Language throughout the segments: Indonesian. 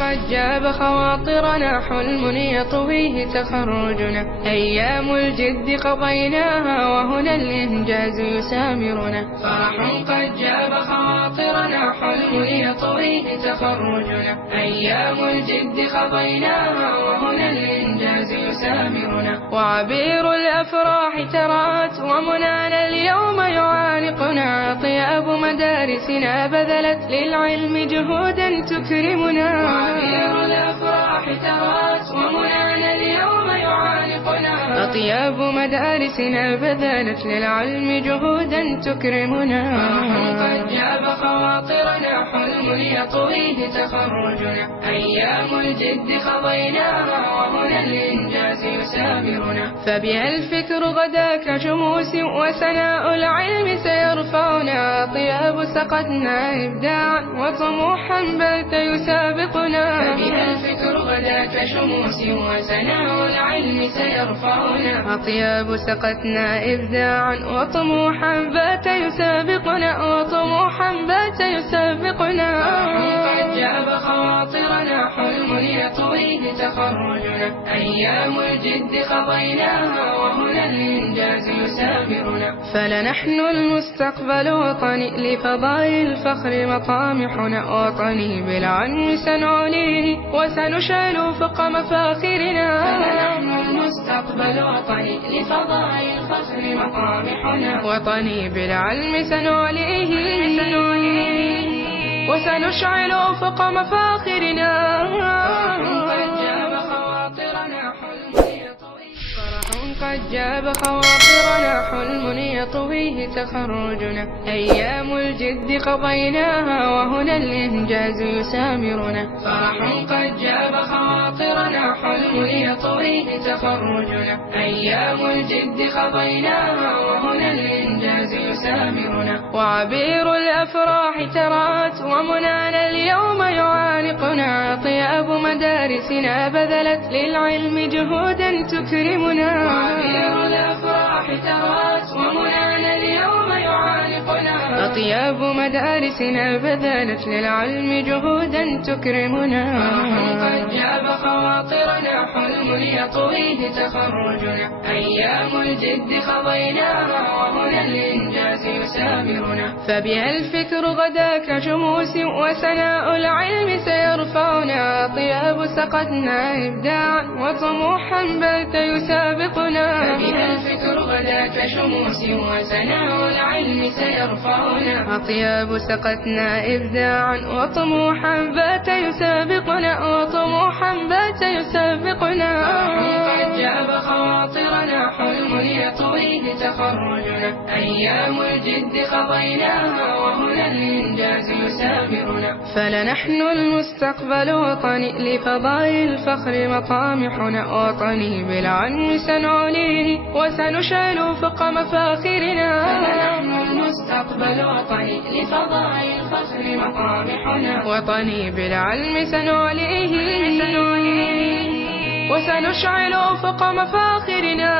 قد جاب خواطرنا، حلم يطويه تخرجنا، أيام الجد قضيناها وهنا الإنجاز يسامرنا. فرح قد جاب خواطرنا، حلم يطويه تخرجنا، أيام الجد قضيناها وهنا الإنجاز يسامرنا. وعبير الأفراح ترات ومنانا اليوم يعانقنا، طياب مدارسنا بذلت للعلم جهودا تكرمنا. وعبير الأفراح ترات ومنانا اليوم يعانقنا، أطياب مدارسنا بذلت للعلم جهودا تكرمنا. قد جاب خواطرنا، حلم يطويه تخرجنا، أيام الجد قضيناها وهنا الإنجاز يسامرنا. فبها الفكر غدا كشموس وسناء العلم سيرفعنا، طياب سقتنا إبداعا وطموحا بات يسابقنا. فبها الفكر غدا كشموس وسناء العلم سيرفعنا، أطياب سقتنا إبداعا وطموحا بات يسابقنا، وطموحا بات يسابقنا. قد جاب خواطرنا، حلم يطويه تخرجنا، أيام الجد قضيناها وهنا الإنجاز يسامرنا. فلنحن المستقبل وطني، لفضاء الفخر مطامحنا، وطني بالعلم سنعليه وسنشعل فوق مفاخرنا. فلنحن المستقبل وطني، لفضاء الفخر مطامحنا، وطني بالعلم سنعليه وسنشعل فوق مفاخرنا. قد جاب خواطرنا، حلم يطويه تخرجنا، أيام الجد قضيناها وهنا الإنجاز يسامرنا. فرح قد جاب خواطرنا، حلم يطويه تخرجنا، أيام الجد قضيناها وهنا الإنجاز يسامرنا. وعبير الأفراح ترات ومنانا اليوم يعانقنا، طياب مدارسنا بذلت للعلم جهودا تكرمنا. وعبير الأفراح ترات ومنانا اليوم يعانقنا، أطياب مدارسنا بذلت للعلم جهودا تكرمنا. قد جاب خواطرنا، حلم يطويه تخرجنا، أيام الجد قضيناها وهنا الإنجاز يسامرنا. فبها الفكر غدا كشموس وسناء العلم سيرفعنا، طياب سقتنا إبداعا وطموحا بات يسابقنا. فبها الفكر غدا كشموس وسناء العلم سيرفعنا، أطياب سقتنا إبداعا وطموحا بات يسابقنا، وطموحا بات يسابقنا. قد جاب خواطرنا، حلم يطويه تخرجنا، أيام الجد قضيناها وهنا الإنجاز يسامرنا. فلنحن المستقبل وطني، لفضاء الفخر مطامحنا، وطني بالعلم سنعليه وسنشعل فوق مفاخرنا. فلنحن المستقبل وطني، لفضاء الفخر مطامحنا، وطني بالعلم سنعليه وسنشعل فوق مفاخرنا.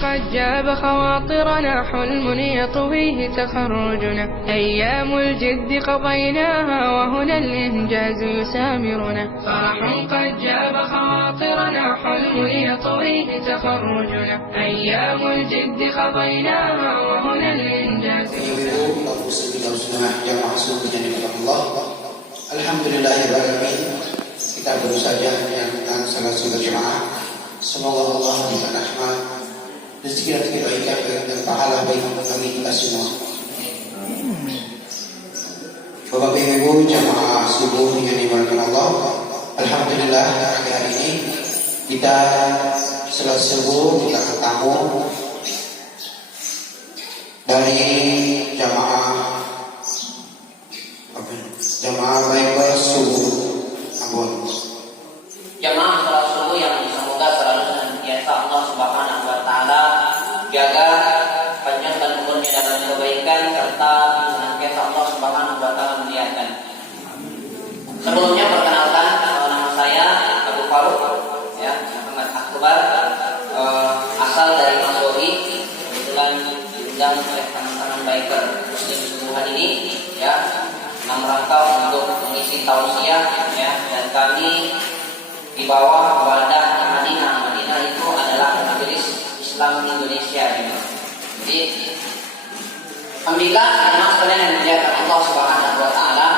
قد جاب خواطرنا، حلم يطويه تخرجنا، أيام الجد قضيناها وهنا الإنجاز يسامرنا. فرح قد جاب خواطرنا، حلم يطويه تخرجنا، أيام الجد قضيناها وهنا الإنجاز يسامرنا. Alhamdulillahirrahmanirrahim. Kita baru saja menjalankan salat subuh jemaah. Semoga Allah memberikan rahmat, rezeki dan kebaikan dan pahala bagi kita semua. Bapak Ibu jemaah subuh yang dimuliakan Allah, alhamdulillah hari ini kita salat subuh kita tamu dari jemaah Bible subuh Ambon. Jemaah salat subuh yang semoga selalu senantiasa Allah Subhanahu wa taala jaga panjangkan umurnya dalam kebaikan serta senantiasa Allah Subhanahu wa taala muliakan. Sebelumnya perkenalkan nama saya Abu Faruk ya, Muhammad Akbar, asal dari Masori, kebetulan diundang oleh teman-teman biker. Muslim hari ini ya, dalam rangka untuk mengisi tausiah ya, dan kami di bawah wadah Madinah. Madinah itu adalah Majelis Islam Indonesia juga. Jadi alhamdulillah jemaah sekalian yang dimuliakan Allah Subhanahu wa taala,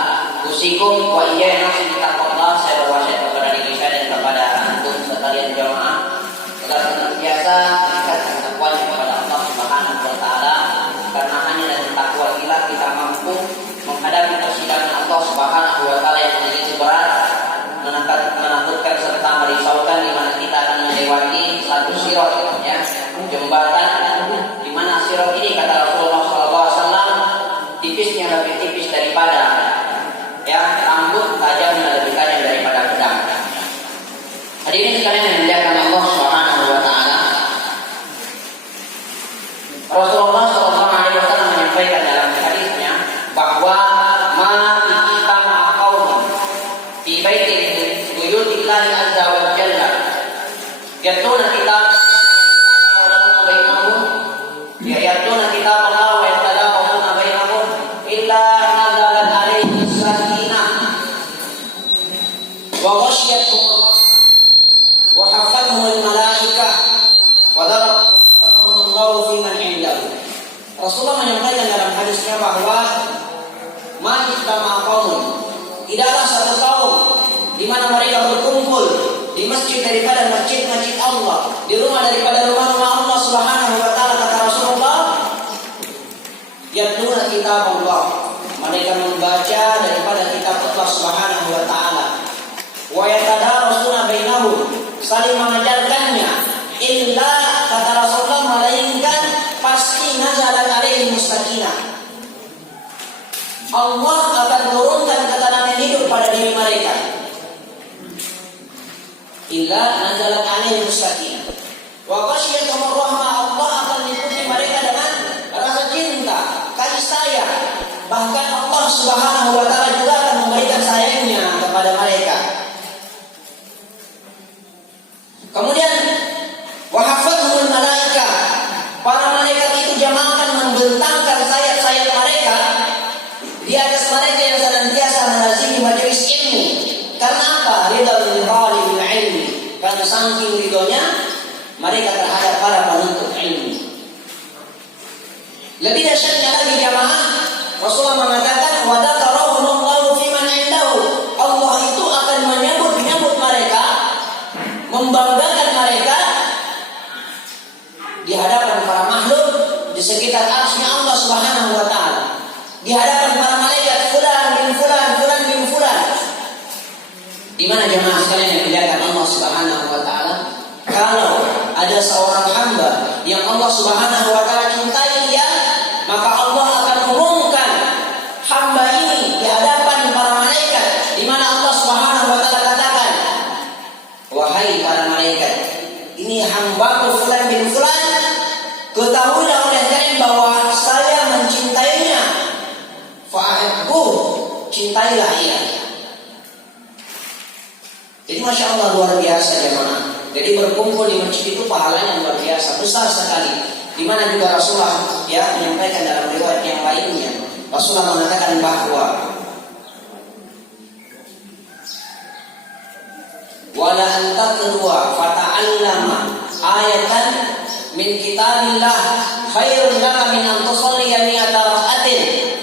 usikum wa iyaya nafsi bittaqwallah. Saya berwasiat kepada diri saya dan kepada antum sekalian jemaah agar senantiasa meningkatkan takwanya kepada Allah Subhanahu wa taala, karena hanya dari takwa kita mampu menghadapi persidangan Allah Subhanahu wa taala yang begitu berat, menakutkan serta merisaukan, di mana kita akan melewati satu sirat ya, jembatan di mana sirat ini kata Rasulullah SAW tipisnya lebih tipis daripada ya rambut, tajamnya lebih tajam daripada pedang. Hadirin sekalian yang dimuliakan Allah Subhanahu wa taala, Rasulullah SAW menyampaikan dalam hadisnya bahwa ma ijtama'a qaumun fi baitin buyutillahi azza wa jalla yatluna kitab bainahum yatluna kitab Allah wa yatadawuna bainahum illa nazalat alaihim sakinah wa ghasyiyatuhum wa hafathumul malaikah wa dzakarahumullahu fi man indahu. Rasulullah menyampaikan dalam hadisnya bahwa ma ijtama'a qaumun, tidaklah satu kaum di mana mereka berkumpul di masjid daripada masjid-masjid Allah, di rumah daripada rumah-rumah Allah Subhanahu wa taala, kata Rasulullah, yatluna kitab Allah, mereka membaca daripada kitab Allah Subhanahu wa taala, wa yatadarasuna bainahum, saling mengajarkannya, illa kata Rasulullah melainkan pasti nazalat alaihim sakinah, Allah akan turunkan ketenangan hidup pada diri mereka. Illa nazalat alaihim sakinah wa ghasyiyatuhum rahmah, Allah akan meliputi mereka dengan rasa cinta, kasih sayang. Bahkan Allah Subhanahu wa taala juga akan memberikan sayangnya kepada mereka. Kemudian wa hafathumul malaikah, para malaikat itu jamaah akan membentangkan sayap-sayap mereka di atas mereka yang senantiasa menazimi majelis ilmu. Karena apa? Ridal talibul ilmi, karena saking ridhonya mereka terhadap para penuntut ilmu. Lebih dahsyatnya lagi jamaah, Rasulullah mengatakan wa dzakarahumullahu fi man indahu, Allah itu akan menyambut mereka, membanggakan mereka di hadapan para makhluk di sekitar arsy-Nya Allah Subhanahu wa taala, di hadapan para malaikat, fulan bin fulan, fulan bin fulan. Di mana jemaah sekalian yang dimuliakan Allah Subhanahu wa taala, kalau ada seorang hamba yang Allah Subhanahu wa taala cintai dia, maka Allah akan umumkan hamba ini di hadapan para malaikat, di mana Allah Subhanahu wa taala katakan, wahai para malaikat, ini hambaku fulan bin fulan, ketahuilah oleh kalian bahwa saya mencintainya, fa'ahibbuh, cintailah ia. Jadi Masya Allah luar biasa jemaah. Jadi berkumpul di masjid itu pahalanya luar biasa, besar sekali. Di mana juga Rasulullah ya menyampaikan dalam riwayat yang lainnya, Rasulullah mengatakan bahwa wala antaqwa fata'allama ayatan min kitabillah khairun laka min an tusalliya mi'ata rak'atin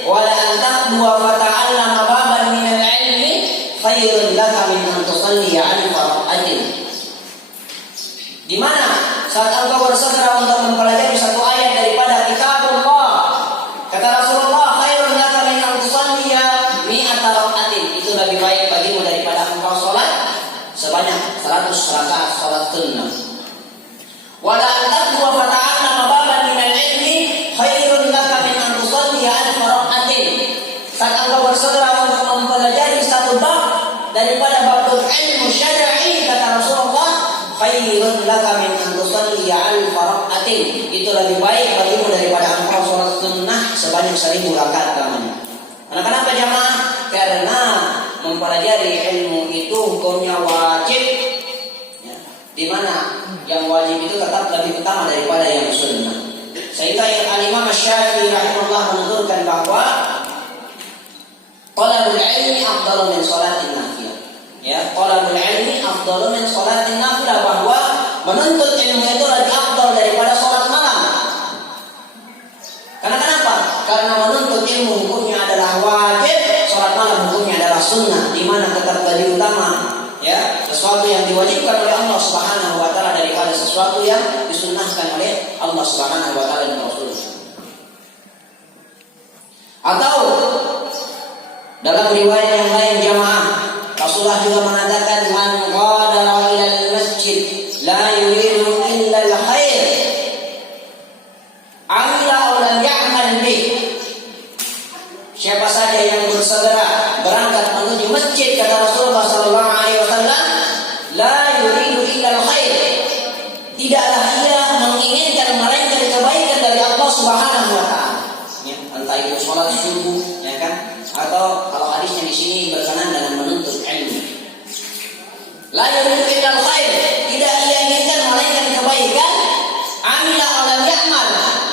wala antaqwa fata'allama baban min al-'ilmi khairun laka min an tusalliya 'alfa rak'atin. Di mana saat engkau bersegera untuk mempelajari satu ayat daripada kitabullah, kata Rasulullah, khairun laka min an tusalliya mi'ata rak'atin, itu lebih baik bagimu daripada engkau salat sebanyak 100 rakaat salat sunnah. Wala antaqwa fata'allama baban min al-'ilmi khairun laka min an tusalliya 'alfa rak'atin. Saat engkau bersegera untuk mempelajari satu bab daripada bab ilmu syar'i, kata Rasulullah, khairun laka min an tusalliya 'alfa rak'atin, itu lebih baik bagimu daripada engkau salat sunnah sebanyak 1000 rakaat lamanya. Kenapa jamaah? Karena mempelajari ilmu itu hukumnya wajib ya, di mana yang wajib itu tetap lebih utama daripada yang sunnah. Sehingga yang Al-Imam Syafi'i rahimahullah menuturkan menyebutkan bahwa talabul ilmi afdalu min sholatin nafilah. Ya, talabul ilmi afdalu min sholatin nafilah, bahwa menuntut ilmu itu lebih afdal daripada sholat malam. Karena kenapa? Karena menuntut ilmu hukumnya adalah wajib, sholat malam hukumnya adalah sunnah, di mana tetap lebih utama. Ya, sesuatu yang diwajibkan oleh Allah Subhanahu wa taala daripada sesuatu yang disunnahkan oleh Allah Subhanahu wa taala dan Rasul. Atau dalam riwayat yang lain jamaah, Rasulullah juga mengatakan, man qadara ila al-masjid la yuridu illa al-khair amila aw lam ya'mal bih. Siapa saja yang bersegera berangkat menuju masjid, kata Rasulullah sallallahu alaihi wasallam, la yuridu illa al-khair, tidaklah ia menginginkan melainkan kebaikan dari Allah Subhanahu wa taala. Ya, entah itu sholat subuh, ya kan? Atau kalau hadisnya di sini berkenaan dengan menuntut ilmu. La yuridu illa al-khair, tidak ia inginkan melainkan kebaikan. Amila aw lam ya'mal,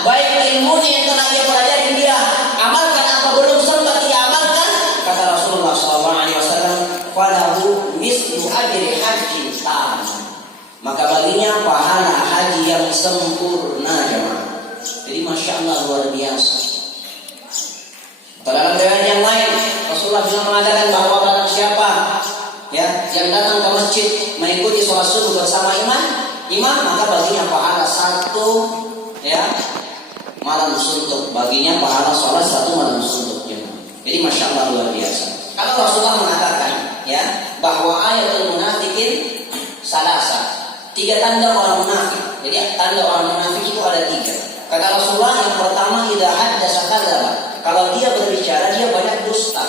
baik ilmunya yang telah ia pelajari dia amalkan apa belum sempat ia amalkan, kata Rasulullah SAW, falahu mislu ajri haji tam, maka baginya pahala haji yang sempurna jemaah. Jadi masya Allah luar biasa. Dalam riwayat yang lain Rasulullah juga mengatakan bahwa barang siapa ya yang datang ke masjid mengikuti sholat subuh bersama imam, maka baginya pahala satu ya malam suntuk, baginya pahala sholat satu malam suntuk. Jadi masya Allah luar biasa. Kalau Rasulullah mengatakan ya bahwa ayatul munafikin salasa, 3 tanda orang munafik. Jadi tanda orang munafik itu ada 3. Kata Rasulullah, yang pertama idza haddatsa kadzaba, kalau dia berbicara dia banyak dusta.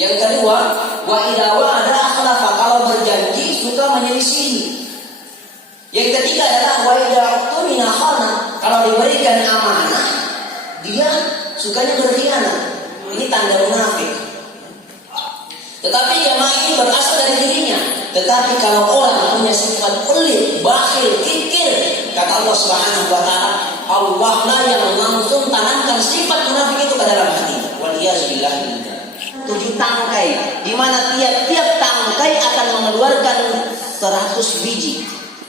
Yang kedua, wa idza wa'ada akhlafa, kalau berjanji suka menyelisihi. Yang ketiga adalah wa idza tumina khana, kalau diberikan amanah dia sukanya berkhianat. Ini tanda munafik. Tetapi jemaah ini berasal dari dirinya. Tetapi kalau orang punya sifat pelit, bakhil, kikir, kata Allah Subhanahu wa taala, Allah lah yang langsung tanamkan sifat munafik itu ke dalam hati. Waliyazbillah. 7 tangkai, di mana tiap-tiap tangkai akan mengeluarkan 100 biji.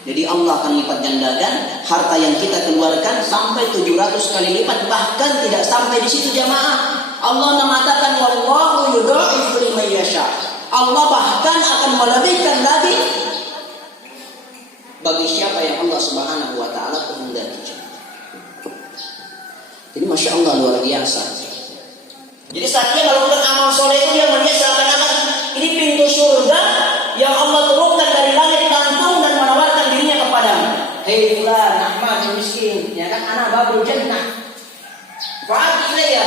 Jadi Allah akan lipat gandakan harta yang kita keluarkan sampai 700 kali lipat, bahkan tidak sampai di situ jamaah. Allah mengatakan wallahu yudha'ifu liman yasha. Allah bahkan akan melebihkan lagi bagi siapa yang Allah Subhanahu wa taala kehendaki. Jadi masya Allah luar biasa. Jadi saat dia melakukan amal soleh itu dia melihat seakan-akan ini pintu surga yang Allah turunkan dari langit langsung dan menawarkan dirinya kepadamu. Hei fulan, Ahmad miskin, ya kan, anak babul jannah. Fa'ati saya,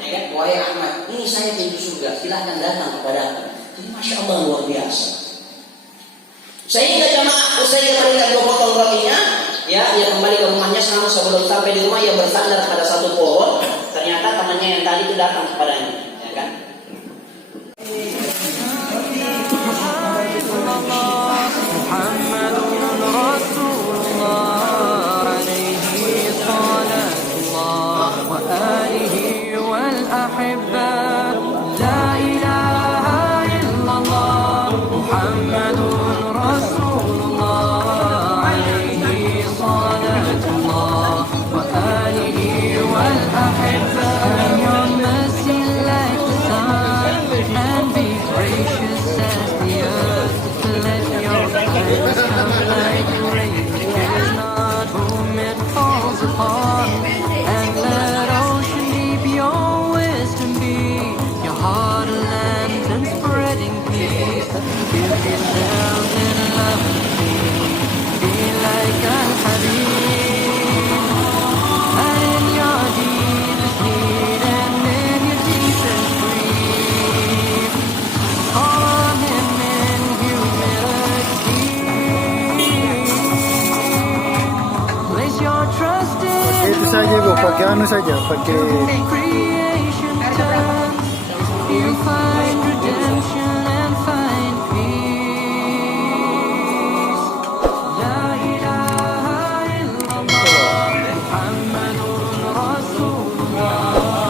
ya kan, wahai Ahmad, ini saya pintu surga, silahkan datang kepadaku. Jadi masya Allah luar biasa. Sehingga jamaah usai dia berikan 2 potong rotinya, ya, ia kembali ke rumahnya. Sebelum sampai di rumah ia bersandar pada satu pohon. Ternyata temannya yang tadi itu datang kepadanya, ya kan? Itu saja Bu, pakai anu saja, pakai La ilaha illallah Muhammadur Rasulullah.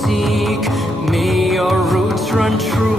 seek. May your roots run true